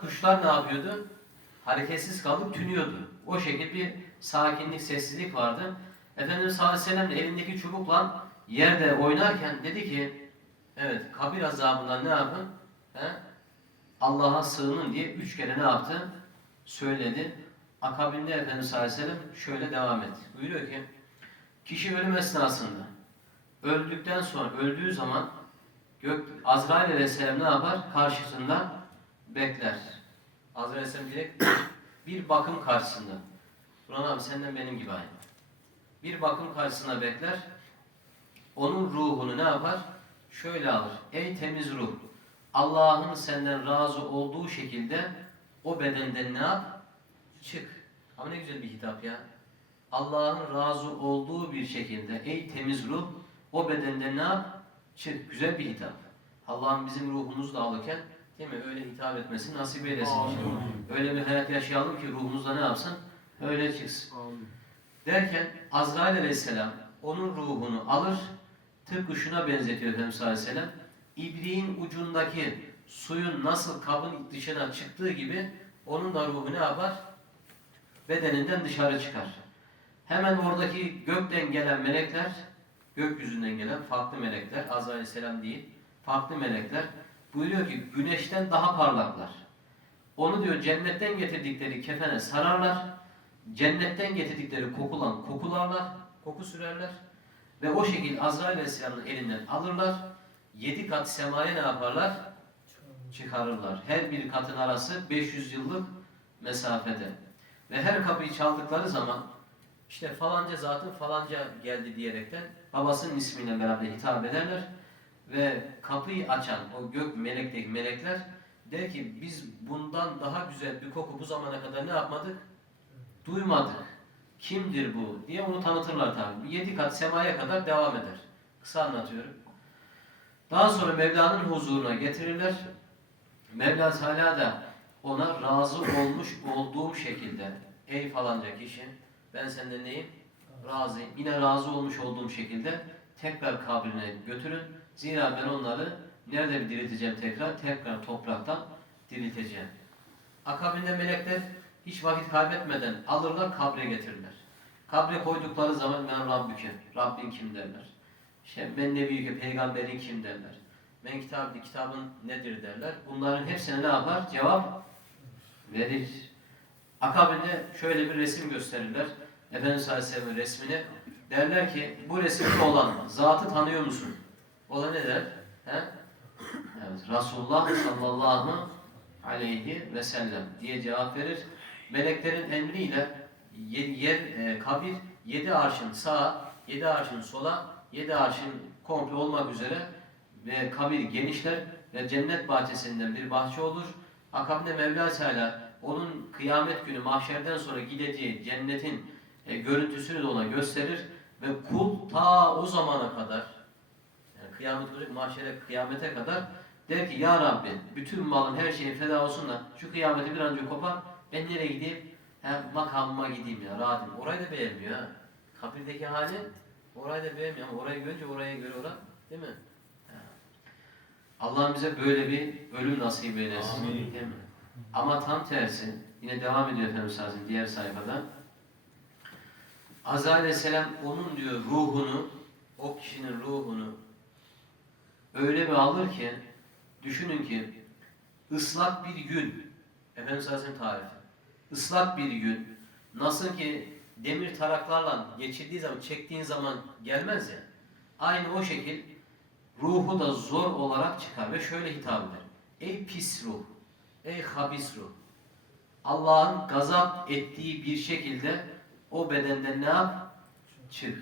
Kuşlar ne yapıyordu? Hareketsiz kalıp tünüyordu. O şekilde bir sakinlik, sessizlik vardı. Efendimiz sallallahu aleyhi elindeki çubukla yerde oynarken dedi ki evet kabir azabından ne yapın? Allah'a sığının diye üç kere ne yaptı? Söyledi. Akabinde Efendimiz sallallahu aleyhi şöyle devam etti. Buyuruyor ki kişi ölüm esnasında öldükten sonra öldüğü zaman gök Azrail aleyhisselam ne yapar? Karşısında bekler. Azrail aleyhisselam direkt bir bakım karşısında. Burhan abi senden benim gibi aynı. Bir bakım karşısında bekler. Onun ruhunu ne yapar? Şöyle alır. Ey temiz ruh. Allah'ın senden razı olduğu şekilde o bedenden ne yap? Çık. Ama ne güzel bir hitap ya. Allah'ın razı olduğu bir şekilde ey temiz ruh o bedenden ne yap? Çık. Güzel bir hitap. Allah'ın bizim ruhumuzu da alırken değil mi? Öyle hitap etmesi nasip eylesin. Öyle bir hayat yaşayalım ki ruhumuzda ne yapsın? Öyle çıksın. Derken Azrail aleyhisselam onun ruhunu alır, tıpkı şuna benzetiyor Efendimiz sallallahu aleyhi ve sellem. İbriğin ucundaki suyun nasıl kabın dışına çıktığı gibi onun da ruhu ne yapar? Bedeninden dışarı çıkar. Hemen oradaki gökten gelen melekler, gökyüzünden gelen farklı melekler, Azrail aleyhisselam değil, farklı melekler buyuruyor ki güneşten daha parlaklar. Onu diyor cennetten getirdikleri kefene sararlar. Cennetten getirdikleri kokulan kokularlar, koku sürerler. Ve o şekilde Azrail Aleyhisselam'ın elinden alırlar. Yedi kat semaya ne yaparlar? Çıkarırlar. Her bir katın arası 500 yıllık mesafede. Ve her kapıyı çaldıkları zaman işte falanca zatın falanca geldi diyerekten babasının ismiyle beraber hitap ederler. Ve kapıyı açan o gök melekteki melekler der ki biz bundan daha güzel bir koku bu zamana kadar ne yapmadık? Duymadık. Kimdir bu diye onu tanıtırlar tabi. Yedi kat semaya kadar devam eder. Kısa anlatıyorum. Daha sonra Mevla'nın huzuruna getirirler. Mevla Teala da ona razı olmuş olduğum şekilde ey falanca kişi ben senden neyim? Razıyım. Yine razı olmuş olduğum şekilde tekrar kabrine götürün. Zira ben onları nerede bir dirilteceğim tekrar? Tekrar topraktan dirilteceğim. Akabinde melekler hiç vakit kaybetmeden alırlar kabre getirirler. Kabre koydukları zaman ben Rabbüke, Rabbin kim derler. İşte ben nebiyüke, peygamberin kim derler. Ben kitabı, kitabın nedir derler. Bunların hepsine ne yapar? Cevap verir. Akabinde şöyle bir resim gösterirler. Efendimiz Aleyhisselam'ın resmini. Derler ki bu resimde olan zatı tanıyor musun? O da ne? He? Evet, Resulullah sallallahu aleyhi ve sellem diye cevap verir. Meleklerin emriyle yer, e, kabir yedi arşın sağa, yedi arşın sola, yedi arşın komple olmak üzere ve kabir genişler ve cennet bahçesinden bir bahçe olur. Akabinde Mevla Teala onun kıyamet günü mahşerden sonra gideceği cennetin e, görüntüsünü de ona gösterir ve kul ta o zamana kadar kıyamet olacak mahşere kıyamete kadar der ki ya Rabbi bütün malım her şeyim feda olsun da şu kıyameti bir an önce kopar ben nereye gideyim? He, makamıma gideyim ya rahatım. Orayı da beğenmiyor ha. Kabirdeki hali orayı da beğenmiyor ama orayı görünce oraya göre ora değil mi? He. Allah bize böyle bir ölüm nasip eylesin. Amin. Değil mi? Ama tam tersi yine devam ediyor Efendimiz sellem diğer sayfada. Azrail aleyhisselam onun diyor ruhunu o kişinin ruhunu öyle bir alır ki düşünün ki ıslak bir gün Efendimiz sallallahu aleyhi ve sellem tarifi ıslak bir gün nasıl ki demir taraklarla geçirdiği zaman çektiğin zaman gelmez ya aynı o şekil ruhu da zor olarak çıkar ve şöyle hitap eder ey pis ruh ey habis ruh Allah'ın gazap ettiği bir şekilde o bedenden ne yap? Çık.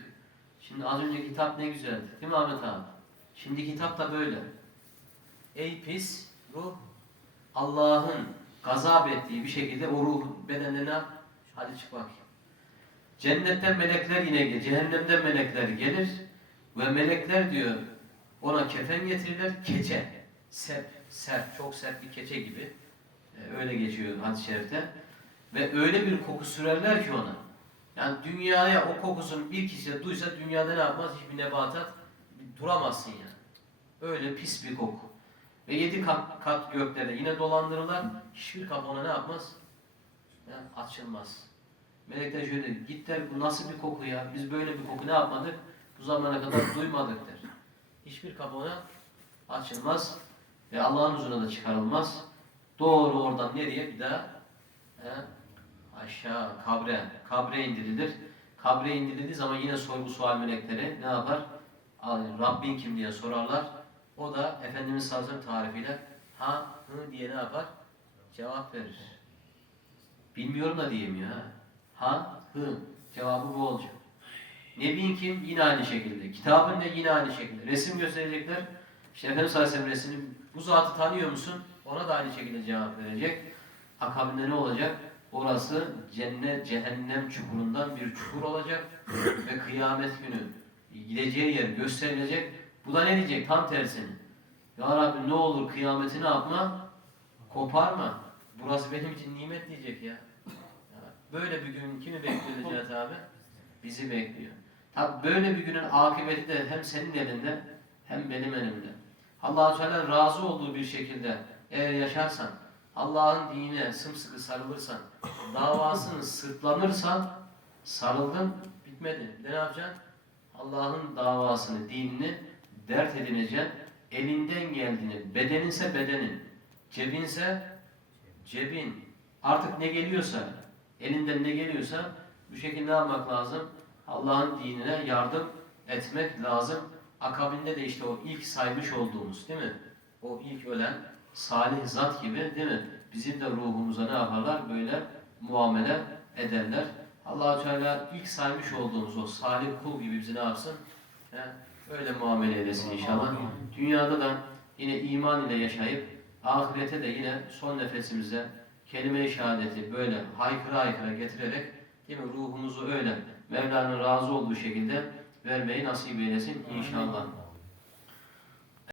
Şimdi az önce kitap ne güzeldi. Değil mi Ahmet abi? Şimdi kitap da böyle. Ey pis ruh Allah'ın gazap ettiği bir şekilde o ruh bedenden ne yap? Hadi çık bakayım. Cennetten melekler yine gelir. Cehennemden melekler gelir. Ve melekler diyor ona kefen getirirler. Keçe. Sert, sert, çok sert bir keçe gibi. Ee, Öyle geçiyor hadis-i şerifte. Ve öyle bir koku sürerler ki ona. Yani dünyaya o kokusunu bir kişi duysa dünyada ne yapmaz? Hiçbir nebatat duramazsın yani. Öyle pis bir koku. Ve yedi kat, kat göklerde yine dolandırırlar. Hiçbir kapı ona ne yapmaz? Ya, açılmaz. Melekler şöyle der, git der bu nasıl bir koku ya? Biz böyle bir koku ne yapmadık? Bu zamana kadar duymadık der. Hiçbir kapı ona açılmaz ve Allah'ın huzuruna da çıkarılmaz. Doğru oradan nereye? Bir daha he, aşağı kabre, kabre indirilir. Kabre indirildiği zaman yine sorgu sual melekleri ne yapar? Al- Rabbin kim diye sorarlar. O da Efendimiz sellem tarifiyle ha hı diye ne yapar? Cevap verir. Bilmiyorum da diyemiyor ha. Ha hı cevabı bu olacak. Nebin kim? Yine aynı şekilde. Kitabın ne? Yine aynı şekilde. Resim gösterecekler. İşte Efendimiz sallallahu aleyhi ve sellem resmini bu zatı tanıyor musun? Ona da aynı şekilde cevap verecek. Akabinde ne olacak? Orası cennet, cehennem çukurundan bir çukur olacak ve kıyamet günü gideceği yer gösterilecek. Bu da ne diyecek? Tam tersini. Ya Rabbi ne olur kıyameti ne yapma? Koparma. Burası benim için nimet diyecek ya. Böyle bir gün kimi bekliyor Necat abi? Bizi bekliyor. Tabi böyle bir günün akıbeti de hem senin elinde hem benim elimde. allah Teala razı olduğu bir şekilde eğer yaşarsan, Allah'ın dinine sımsıkı sarılırsan, davasını sırtlanırsan, sarıldın, bitmedi. Ne yapacaksın? Allah'ın davasını, dinini dert edineceksin. Elinden geldiğini, bedeninse bedenin, cebinse cebin. Artık ne geliyorsa, elinden ne geliyorsa bu şekilde ne yapmak lazım? Allah'ın dinine yardım etmek lazım. Akabinde de işte o ilk saymış olduğumuz değil mi? O ilk ölen salih zat gibi değil mi? Bizim de ruhumuza ne yaparlar? Böyle muamele ederler. Allah Teala ilk saymış olduğumuz o salih kul gibi bizi ne yapsın? He, öyle muamele eylesin inşallah. Dünyada da yine iman ile yaşayıp ahirete de yine son nefesimize kelime-i şehadeti böyle haykıra haykıra getirerek değil mi ruhumuzu öyle Mevla'nın razı olduğu şekilde vermeyi nasip eylesin inşallah.